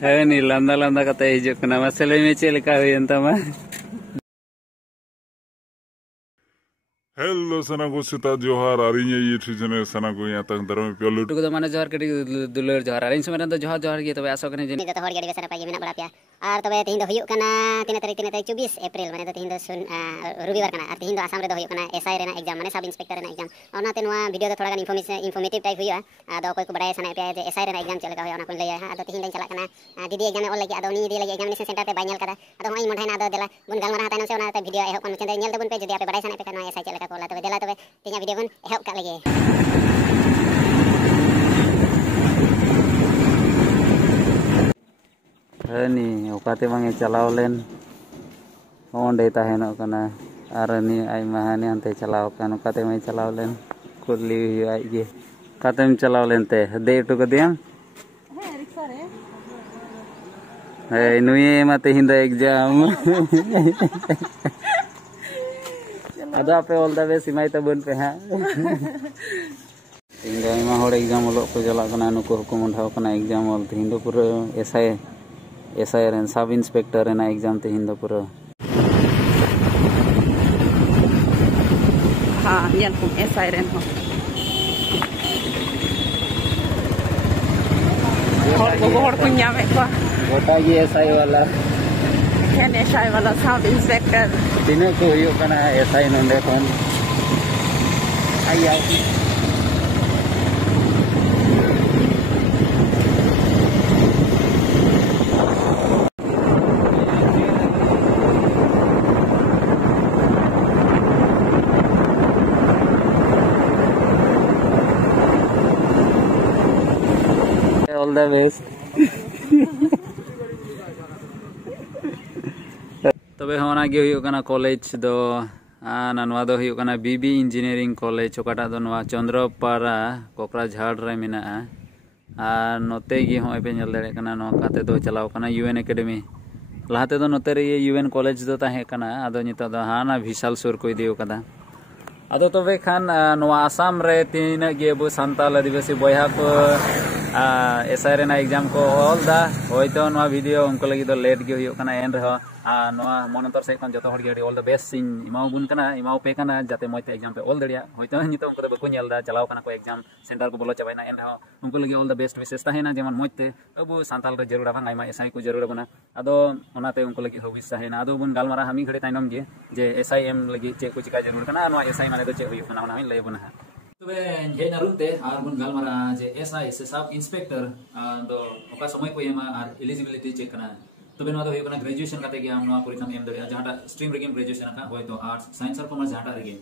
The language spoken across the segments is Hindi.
Hei nih landa kata hijau kena masalah ini cile kau yang tama. Hello सना को सीता जोहार आ रही है ये चीजें सना को यहाँ तक दर में प्योलू तो माने जोहार कटी दुलर जोहार आरिन समय तो जोहार गे तबे आसो कने जतो हर गेडी बेसरा पाई मेना बड़ा पिया आर तबे तिहिन दो हुयुक कना 3 तारीख 24 अप्रैल माने तिहिन दो रविवार कना आर तिहिन दो आसाम रे दो हुयुक कना एसआई रेना एग्जाम माने सब इंस्पेक्टर रेना एग्जाम ओनाते नोआ वीडियो दो थोड़ा गान इन्फॉर्मेटिव टाइप हुयुआ आदो कोई को बड़ाय सना पे जे एसआई रेना एग्जाम चलेगा होय ओना को लैया आदो तिहिन चला कना दीदी एग्जाम ऑल लगी आदो नी दीदी लगी एग्जामिनेशन सेंटर पे बाइनल कदा आदो होई मोठाइना आदो देला बुन गालमारा तायनो से ओना वीडियो एहो कोन चंदे नेल दबुन पे जदी आपे बड़ाय सना पे कना एसआई चलेगा कोला तबे देला तबे तिहिन वीडियो बुन एहो का लगे nih okate bange chalaw len onde taheno kana ar ni ai mahani ante chalaw kan okate mai chalaw len kulli ai ge katem chalaw len te de to kadiam rickshaw रे hey nui mate hinda exam ada ape all the best simai tabun pe ha hinda ma hor exam olok ko jala kana nuko hukum undhaw kana exam ol hindo pura SI ren sub inspector रेना एग्जाम ते हिंदो पुरो हाँ ये को एसआई रेन हो हर को ᱧᱟᱢᱮ ᱠᱚᱣᱟ गोटा गी SI वाला क्या एसआई वाला सब इंस्पेक्टर तीनों को हुयुक कना SI नंदे कोन आया all the best तबे होना गे हुयुक कना कॉलेज दो नवा दो हुयुक कना बीबी इंजीनियरिंग कॉलेज ओकाटा दो नवा चंद्रपारा कोकराझाड़ रे मेना आ नोते गे होय पे नेल दरे कना नो काते दो चलाव कना यूएन एकेडमी लाहाते दो नोते रे यूएन कॉलेज दो ताहे कना आदो नितो दो हाना विशाल सुर को दियो कदा आदो तबे खान नवा आसाम रे तीन गे बो सांताल आदिवासी बयहा को एसआई रेना एग्जाम को ऑल दा होयतो नवा वीडियो उनको लगी दो लेट गे हुयुक कना एन रहो नवा मनंतर से कन जतो हर गे ऑल द बेस्ट सिन इमाउ बुन कना इमाउ पे कना जाते मोयते एग्जाम पे ऑल दड़िया होयतो नितो उनको बको नेल दा चलाव कना को एग्जाम सेंटर को बोलो चबाइना एन रहो उनको लगी ऑल द बेस्ट विशेष ताहेना जेमन मोयते अबो सांताल रे जरूर भांग आइमा एसआई को जरूर बना आदो ओनाते उनको लगी हबिस ताहेना आदो बुन गालमारा हमी घड़े ताइनम जे एसआई एम लगी चे को चिका जरूर कना नवा एसआई माने दो चे हुयुक कना ओना लय बना तबे हे नारुनते आर बुन गालमारा जे एसआई से सब इंस्पेक्टर दो ओका समय को एमा आर एलिजिबिलिटी चेक कना तबे नवा दो हुयुक कना ग्रेजुएशन काते गे आम नवा परीक्षा एम दरिया जहाटा स्ट्रीम रेगे ग्रेजुएशन का होय तो आर्ट्स साइंस और कॉमर्स जहाटा रेगे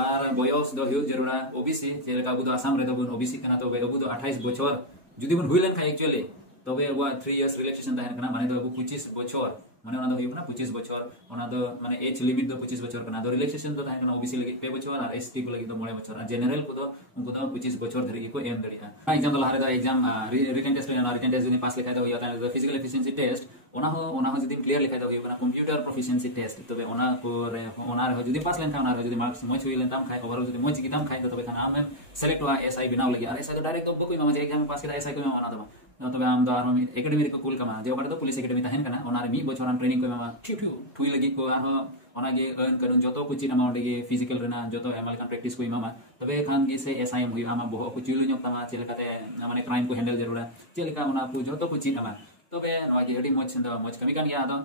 आर बयस दो हुयुक जरूरा ओबीसी जेलेका अबु दो आसाम रे दो बुन ओबीसी कना तबे अबु दो 28 बछर जुदी बुन हुइलन खा एक्चुअली तबे अबु 3 इयर्स रिलैक्सेशन दाहन कना माने दो अबु 25 बछर माने ओना दो हुयुक ना 25 बछर ओना दो माने एज लिमिट दो 25 बछर कना दो रिलैक्सेशन दो दाहन कना ओबीसी लगी 2 बछर और एसटी को लगी दो 9 बछर जनरल को दो उनको दो 25 बछर धरि को एम दरिया एग्जाम दो लारे दो एग्जाम रिटन टेस्ट लेना रिटन टेस्ट जदी पास लिखा दो होता है फिजिकल एफिशिएंसी टेस्ट ओना हो जदी क्लियर लिखा दो होना कंप्यूटर प्रोफिशिएंसी टेस्ट तबे ओना को ओना रे जदी पास लेन था ओना रे जदी मार्क्स मोच हुइलन ताम खाय ओवरऑल जदी मोच की ताम खाय तबे खाना हम सेलेक्ट हुआ एसआई बिनाव लगी अरे एसआई तो डायरेक्ट तो बको मामा जे एग्जाम पास किदा एसआई को मामा दबा तबे हम दो आरो एकेडमी को कुल कमा जे ओकाटे तो पुलिस एकेडमी ताहेन कना ओना रे मी बछरान ट्रेनिंग को मामा ठुई लगी को आरो ओना गे अर्न करन जतो को चिना माउंट गे फिजिकल रेना जतो एमएल का प्रैक्टिस को मामा तबे खान गे से एसआई हुई आमा बहु को चिलु ᱧᱚᱜ तमा चेलकाते माने क्राइम को हैंडल जरूरा चेलका ओना को जतो को चिना मा तबे नवा गे हडी मोच छंदा मोच कमी कान गया आदो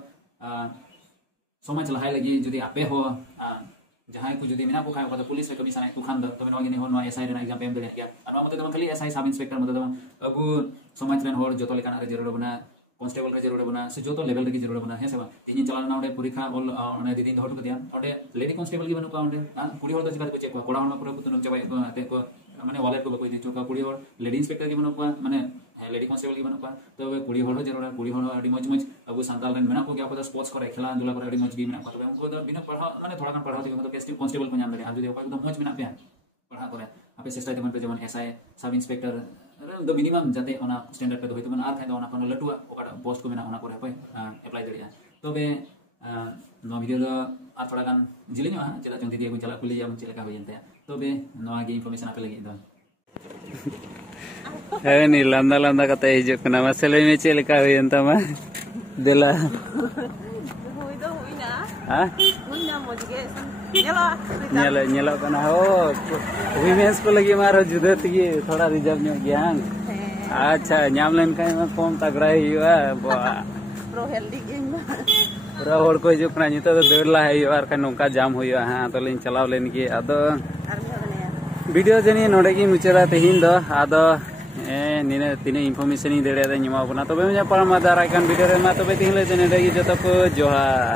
समाज लहाय लगी जदी आपे हो जहां को जदी मेना को खाय को पुलिस रे कमी सनाय को खान द तबे नवा गे ने हो नवा एसआई रेना एग्जाम पे एम दे गया अनवा मते दम खाली एसआई सब इंस्पेक्टर मते दम अबु समाज रेन होर जतो लेकाना रे जरूर बना कांस्टेबल रे जरूर बना से जो तो लेवल रे जरूर बना है सेबा तिनी चलाना ओडे परीक्षा ऑल ओने दीदी धोट को दिया ओडे लेडी कांस्टेबल की बनु को ओडे कुड़ी होर तो चिका को चेक को कोड़ा होना पूरा पुतन चबाय को ते को माने वॉलेट को कोई दी चोका कुड़ी होर लेडी इंस्पेक्टर की बनु को माने लेडी कांस्टेबल की बनु को तो कुड़ी होर जरूर कुड़ी होर अडी मज मज अब सांताल रेन मेना को क्या को स्पोर्ट्स करे खेला दुला करे अडी मज गी मेना को तो उनको तो बिना पढ़ा माने थोड़ा पढ़ा तो मतलब केस्टिव कांस्टेबल को नाम दे आ जदी ओका तो मज मेना पे पढ़ा करे आपे चेष्टा दमन पे जेमन SI sub inspector the minimum जाते ओना स्टैंडर्ड पे होय तो आर खाय ओना कोनो लटुआ ओका पोस्ट को मेना ओना करे पे अप्लाई दरिया तबे नो वीडियो दो आर थोड़ा गान जिलिनो हा चला चंदी दिए को चला कुली या चला का होयनते तबे नवा गे इनफॉरमेशन आपे लगी दो Hei nih landa kata hijau kena masalah ini cile kau yang tama Dela. Hui do hui na. Hah? Hui na mo juga. Nyala. Nyala kena oh women's को lagi मारो जुदा तगी थोड़ा रिजर्व न्यों गियांग अच्छा nyam len kai ma kom tagrai हुआ Pro healthy game. पूरा होड़ को हिजुग कना नितो दौड़ ला है और का नोंका जाम हुआ हां तो लिन चलाव लेन की आदो वीडियो जनी नोडे की मुचरा तेहिन दो आदो निने तिने इन्फॉर्मेशन ही देड़े दा निमा बना तबे मे पारमा दारा कान वीडियो रे मा तबे तिहले जने रे जतो को जोहा।